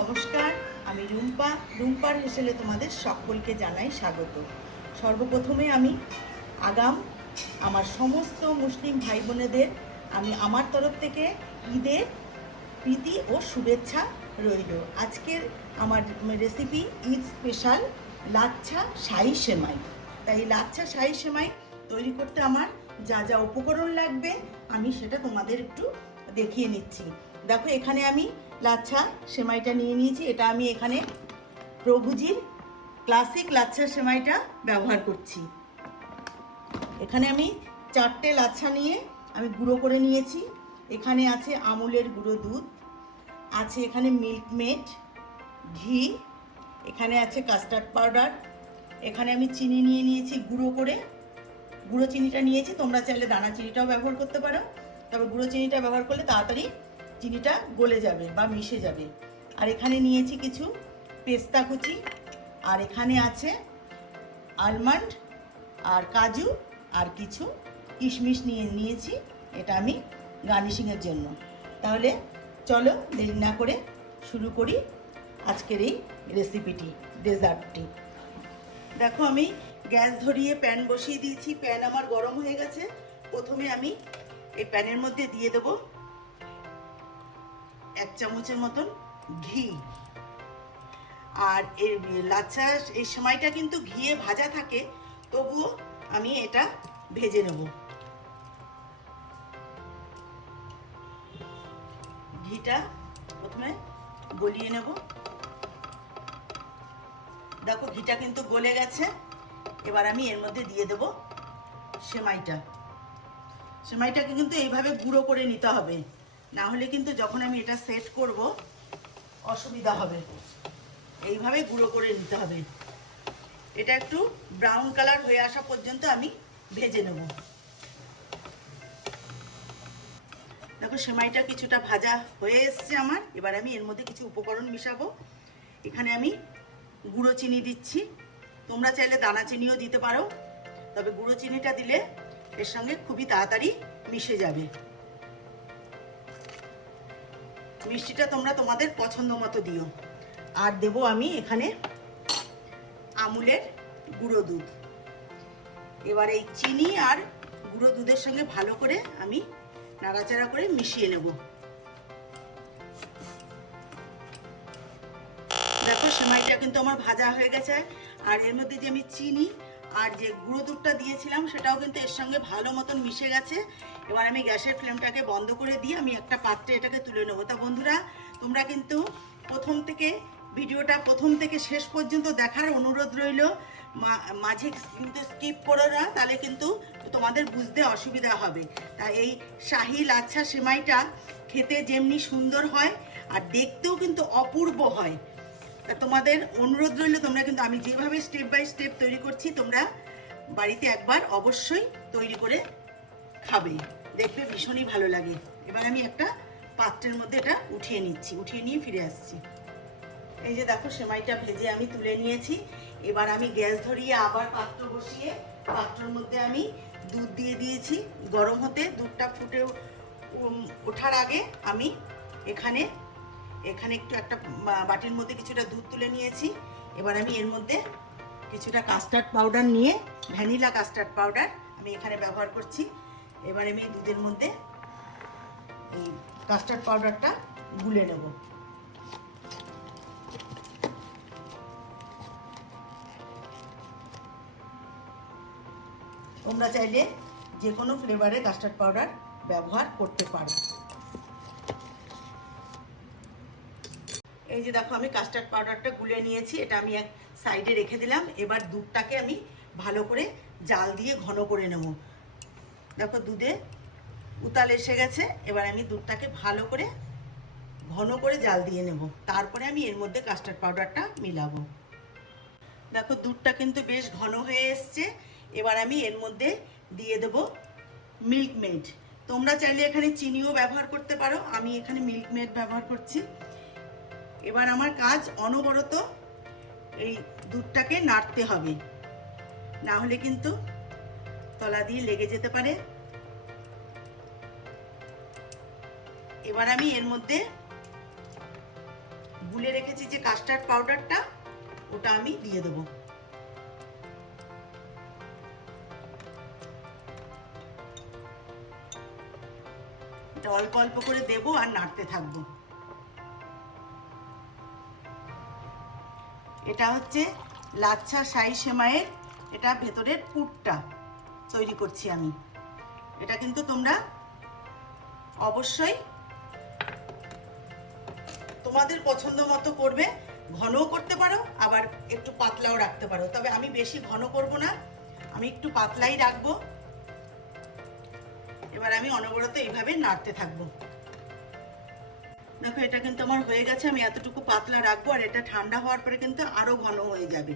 নমস্কার, আমি রুম্পার হেসেলে তোমাদের সকলকে জানাই স্বাগত। সর্বপ্রথমে আমি আগাম আমার সমস্ত মুসলিম ভাই বোনেদের আমার তরফ থেকে ঈদের প্রীতি ও শুভেচ্ছা রইল। আজকের আমার রেসিপি ঈদ স্পেশাল লাচ্ছা শাহী সেমাই। তাই লাচ্ছা শাহী সেমাই তৈরি করতে আমার যা যা উপকরণ লাগবে আমি সেটা তোমাদের একটু দেখিয়ে নিচ্ছি। দেখো, এখানে আমি লাচ্ছা সেমাইটা নিয়ে নিয়েছি। এটা আমি এখানে প্রভুজির ক্লাসিক লাচ্ছা সেমাইটা ব্যবহার করছি। এখানে আমি 4টে লাচ্ছা নিয়ে আমি গুঁড়ো করে নিয়েছি। এখানে আছে আমুলের গুঁড়ো দুধ, আছে এখানে মিল্ক মেড, ঘি, এখানে আছে কাস্টার্ড পাউডার, এখানে আমি চিনি নিয়ে নিয়েছি গুঁড়ো চিনিটা নিয়েছি। তোমরা চাইলে দানা চিনিটাও ব্যবহার করতে পারো, তবে গুঁড়ো চিনিটা ব্যবহার করলে তাড়াতাড়ি চিনিটা গলে যাবে বা মিশে যাবে। আর এখানে নিয়েছি কিছু পেস্তা কুচি, আর এখানে আছে আলমন্ড আর কাজু আর কিছু কিশমিশ নিয়েছি। এটা আমি গার্নিশিংয়ের জন্য। তাহলে চলো দেরি না করে শুরু করি আজকের এই রেসিপিটি, ডেজার্টটি। দেখো, আমি গ্যাস ধরিয়ে প্যান বসিয়ে দিয়েছি। প্যান আমার গরম হয়ে গেছে। প্রথমে আমি এই প্যানের মধ্যে দিয়ে দেবো 1 চামচের মতন ঘি। আর এর লাচ্ছা এই সময়টা কিন্তু ঘিয়ে ভাজা থাকে, তবুও আমি এটা ভেজে নেব। ঘিটা প্রথমে গলিয়ে নেব। দেখো, ঘিটা কিন্তু গলে গেছে। এবার আমি এর মধ্যে দিয়ে দেব সেমাইটাকে কিন্তু এইভাবে গুঁড়ো করে নিতে হবে, না হলে কিন্তু যখন আমি এটা সেট করব অসুবিধা হবে। এইভাবে গুঁড়ো করে নিতে হবে। এটা একটু ব্রাউন কালার হয়ে আসা পর্যন্ত আমি ভেজে নেব। দেখো, সেমাইটা কিছুটা ভাজা হয়ে এসছে আমার। এবার আমি এর মধ্যে কিছু উপকরণ মিশাবো। এখানে আমি গুঁড়ো চিনি দিচ্ছি। তোমরা চাইলে দানা চিনিও দিতে পারো, তবে গুঁড়ো চিনিটা দিলে এর সঙ্গে খুবই তাড়াতাড়ি মিশে যাবে। মিষ্টিটা তোমরা তোমাদের পছন্দ মতো দিও। আর দেবো আমি এখানে আমুলের গুঁড়ো দুধ। এবার এই চিনি আর গুঁড়ো দুধের সঙ্গে ভালো করে আমি নাড়াচাড়া করে মিশিয়ে নেব। দেখো, সেমাইটা কিন্তু আমার ভাজা হয়ে গেছে। আর এর মধ্যে যে আমি চিনি আর যে গুঁড়ো দুধটা দিয়েছিলাম সেটাও কিন্তু এর সঙ্গে ভালো মতন মিশে গেছে। এবার আমি গ্যাসের ফ্লেমটাকে বন্ধ করে দিয়ে আমি একটা পাত্রে এটাকে তুলে নেবো। তা বন্ধুরা, তোমরা কিন্তু ভিডিওটা প্রথম থেকে শেষ পর্যন্ত দেখার অনুরোধ রইল। মাঝে কিন্তু স্কিপ করো না, তাহলে কিন্তু তোমাদের বুঝতে অসুবিধা হবে। তা এই শাহী লাচ্ছা সেমাইটা খেতে যেমনি সুন্দর হয় আর দেখতেও কিন্তু অপূর্ব হয়। তা তোমাদের অনুরোধ রইল, তোমরা কিন্তু আমি যেভাবে স্টেপ বাই স্টেপ তৈরি করছি তোমরা বাড়িতে একবার অবশ্যই তৈরি করে খাবে, দেখবে ভীষণই ভালো লাগে। এবার আমি একটা পাত্রের মধ্যে এটা উঠিয়ে নিয়ে ফিরে আসছি। এই যে দেখো, সেমাইটা ভেজে আমি তুলে নিয়েছি। এবার আমি গ্যাস ধরিয়ে আবার পাত্র বসিয়ে পাত্রের মধ্যে আমি দুধ দিয়ে দিয়েছি গরম হতে। দুধটা ফুটে ওঠার আগে আমি এখানে একটু একটা বাটির মধ্যে কিছুটা দুধ তুলে নিয়েছি। এবার আমি এর মধ্যে কিছুটা কাস্টার্ড পাউডার নিয়ে, ভ্যানিলা কাস্টার্ড পাউডার আমি এখানে ব্যবহার করছি। এবার আমি দুধের মধ্যে এই কাস্টার্ড পাউডারটা গুলে নেব। তোমরা চাইলে যে কোনো ফ্লেভারের কাস্টার্ড পাউডার ব্যবহার করতে পারো। এই যে দেখো, আমি কাস্টার্ড পাউডারটা গুলে নিয়েছি। এটা আমি এক সাইডে রেখে দিলাম। এবার দুধটাকে আমি ভালো করে জাল দিয়ে ঘন করে নেব। দেখো, দুধে উতাল এসে গেছে। এবার আমি দুধটাকে ভালো করে ঘন করে জাল দিয়ে নেব। তারপরে আমি এর মধ্যে কাস্টার্ড পাউডারটা মিলাবো। দেখো, দুধটা কিন্তু বেশ ঘন হয়ে এসছে। এবার আমি এর মধ্যে দিয়ে দেব মিল্ক মেড। তোমরা চাইলে এখানে চিনিও ব্যবহার করতে পারো, আমি এখানে মিল্ক মেড ব্যবহার করছি। এবার আমার কাজ অনবরত এই দুধটাকে নাড়তে হবে, না হলে কিন্তু তলা দিয়ে লেগে যেতে পারে। এবার আমি এর মধ্যে গুলে রেখেছি যে কাস্টার্ড পাউডারটা, ওটা আমি দিয়ে দেবো। এটা অল্প অল্প করে দেবো আর নাড়তে থাকবো। এটা হচ্ছে লাচ্ছা শাহী সেমাইয়ের এটা ভেতরের পুরটা তৈরি করছি আমি। এটা কিন্তু তোমরা অবশ্যই তোমাদের পছন্দ মতো করবে। ঘনও করতে পারো, আবার একটু পাতলাও রাখতে পারো, তবে আমি বেশি ঘন করব না, আমি একটু পাতলাই রাখবো। এবার আমি অনবরত এইভাবে নাড়তে থাকবো। দেখো এটা কিন্তু আমার হয়ে গেছে, আমি এতটুকু পাতলা রাখবো, আর এটা ঠান্ডা হওয়ার পরে কিন্তু আরো ঘন হয়ে যাবে।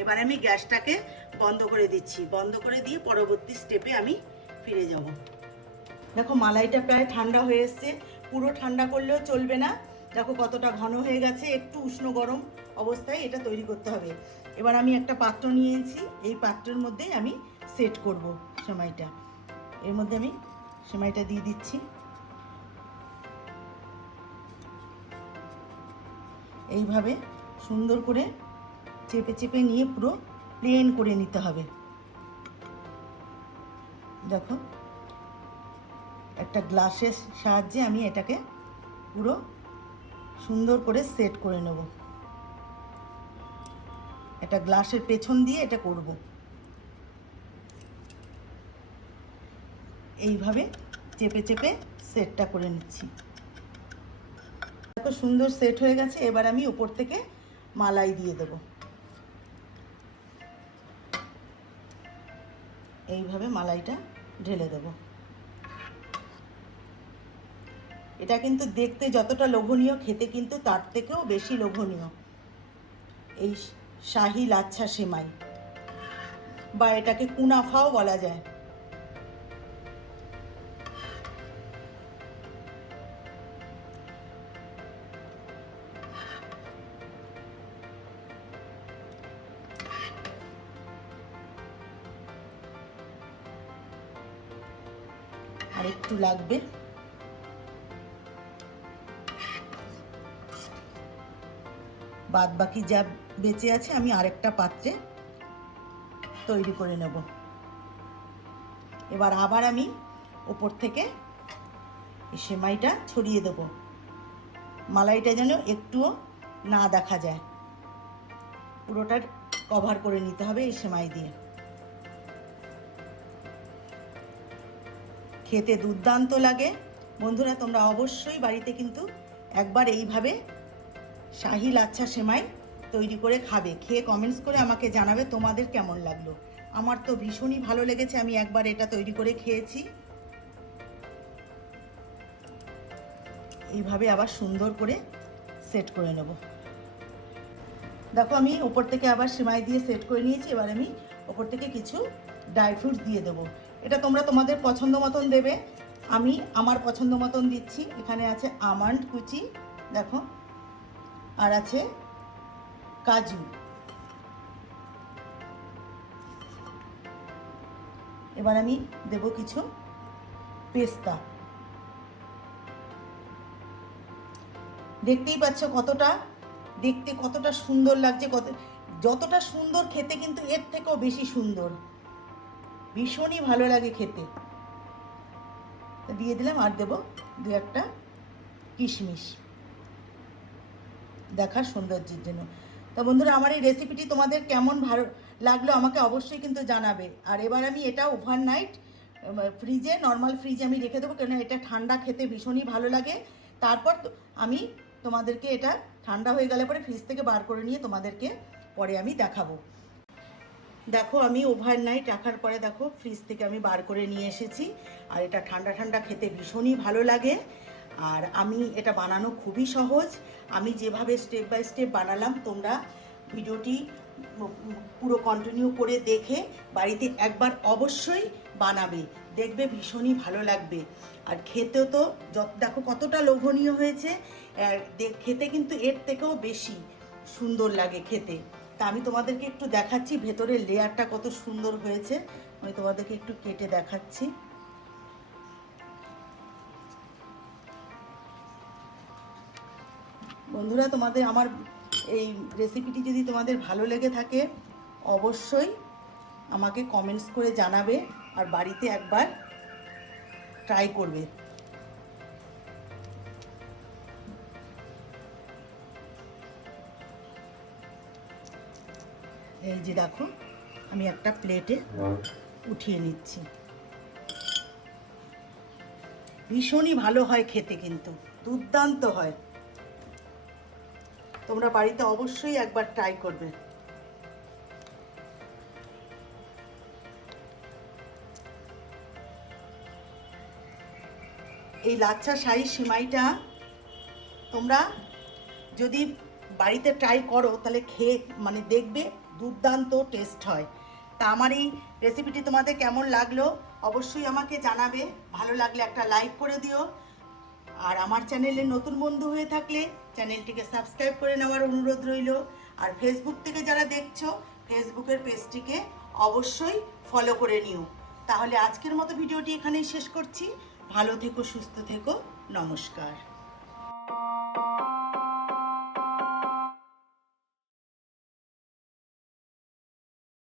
এবার আমি গ্যাসটাকে বন্ধ করে দিচ্ছি, বন্ধ করে দিয়ে পরবর্তী স্টেপে আমি ফিরে যাব। দেখো মালাইটা প্রায় ঠান্ডা হয়ে এসছে, পুরো ঠান্ডা করলেও চলবে না। দেখো কতটা ঘন হয়ে গেছে, একটু উষ্ণ গরম অবস্থায় এটা তৈরি করতে হবে। এবার আমি একটা পাত্র নিয়েছি, এই পাত্রের মধ্যে আমি সেট করব সেমাইটা। এর মধ্যে আমি সেমাইটা দিয়ে দিচ্ছি। এইভাবে সুন্দর করে চেপে চেপে নিয়ে পুরো প্লেন করে নিতে হবে। দেখো একটা গ্লাসের সাহায্যে আমি এটাকে পুরো সুন্দর করে সেট করে নেব। এটা গ্লাসের পেছন দিয়ে এটা করব। এইভাবে চেপে চেপে সেটটা করে নিচ্ছি। দেখো সুন্দর সেট হয়ে গেছে। এবার আমি উপর থেকে মালাই দিয়ে দেব। এইভাবে মালাইটা ঢেলে দেব। এটা কিন্তু দেখতে যতটা লোভনীয়, খেতে কিন্তু তার থেকেও বেশি লোভনীয় এই শাহী লাচ্ছা সেমাই, বা এটাকে কুনাফাও বলা যায়। আর একটু লাগবে। বাদ বাকি যা বেঁচে আছে আমি আরেকটা পাত্রে তৈরি করে নেব। এবার আবার আমি উপর থেকে এই সেমাইটা ছড়িয়ে দেব। মালাইটা যেন একটুও না দেখা যায়, পুরোটা কভার করে নিতে হবে এই সেমাই দিয়ে। খেতে দুর্দান্ত লাগে। বন্ধুরা তোমরা অবশ্যই বাড়িতে কিন্তু একবার এইভাবে শাহী লাচ্ছা সেমাই তৈরি করে খাবে। খেয়ে কমেন্টস করে আমাকে জানাবে তোমাদের কেমন লাগলো। আমার তো ভীষণই ভালো লেগেছে, আমি একবার এটা তৈরি করে খেয়েছি। এইভাবে আবার সুন্দর করে সেট করে নেব। দেখো আমি উপর থেকে আবার সেমাই দিয়ে সেট করে নিয়েছি। এবার আমি উপর থেকে কিছু ড্রাই ফ্রুটস দিয়ে দেবো। এটা তোমরা তোমাদের পছন্দ মতন দেবে, আমি আমার পছন্দ মতন দিচ্ছি। এখানে আছে আমন্ড কুচি, দেখো, আর আছে কাজু। এবার আমি দেব কিছু পেস্তা। দেখতেই পাচ্ছ কতটা দেখতে কতটা সুন্দর লাগছে, যতটা সুন্দর খেতে কিন্তু এর থেকেও বেশি সুন্দর, ভীষণই ভালো লাগে খেতে। দিয়ে দিলাম, আর দেবো দু একটা কিশমিশ দেখার সৌন্দর্যের জন্য। তো বন্ধুরা আমার এই রেসিপিটি তোমাদের কেমন ভালো লাগলো আমাকে অবশ্যই কিন্তু জানাবে। আর এবার আমি এটা ওভারনাইট ফ্রিজে, নর্মাল ফ্রিজে আমি রেখে দেবো, কেন এটা ঠান্ডা খেতে ভীষণই ভালো লাগে। তারপর আমি তোমাদেরকে এটা ঠান্ডা হয়ে গেলে পরে ফ্রিজ থেকে বার করে নিয়ে তোমাদেরকে পরে আমি দেখাবো। দেখো আমি ওভারনাইট রাখার পরে দেখো ফ্রিজ থেকে আমি বার করে নিয়ে এসেছি। আর এটা ঠান্ডা ঠান্ডা খেতে ভীষণই ভালো লাগে। আর আমি এটা বানানো খুবই সহজ। আমি যেভাবে স্টেপ বাই স্টেপ বানালাম, তোমরা ভিডিওটি পুরো কন্টিনিউ করে দেখে বাড়িতে একবার অবশ্যই বানাবে, দেখবে ভীষণই ভালো লাগবে। আর খেতেও তো দেখো কতটা লোভনীয় হয়েছে, খেতে কিন্তু এর থেকেও বেশি সুন্দর লাগে খেতে। তা আমি তোমাদেরকে একটু দেখাচ্ছি ভেতরের লেয়ারটা কত সুন্দর হয়েছে। আমি তোমাদেরকে একটু কেটে দেখাচ্ছি। বন্ধুরা, তোমাদের আমার এই রেসিপিটি যদি তোমাদের ভালো লেগে থাকে অবশ্যই আমাকে কমেন্টস করে জানাবে আর বাড়িতে একবার ট্রাই করবে। এই যে দেখো, আমি একটা প্লেটে উঠিয়ে নিচ্ছি। ভীষণই ভালো হয় খেতে, কিন্তু দুর্দান্ত হয়। তোমরা বাড়িতে অবশ্যই একবার ট্রাই করবে। এই লাচ্ছা শাহী সিমাইটা তোমরা যদি বাড়িতে ট্রাই করো তাহলে খেয়ে মানে দেখবে দুর্দান্ত টেস্ট হয়। তা আমার এই রেসিপিটি তোমাদের কেমন লাগলো অবশ্যই আমাকে জানাবে। ভালো লাগলে একটা লাইক করে দিও, আর আমার চ্যানেলে নতুন বন্ধু হয়ে থাকলে চ্যানেলটিকে সাবস্ক্রাইব করে নেওয়ার অনুরোধ রইল। আর ফেসবুক থেকে যারা দেখছো ফেসবুকের পেজটিকে অবশ্যই ফলো করে নিও। তাহলে আজকের মতো ভিডিওটি এখানেই শেষ করছি। ভালো থেকো, সুস্থ থেকো, নমস্কার।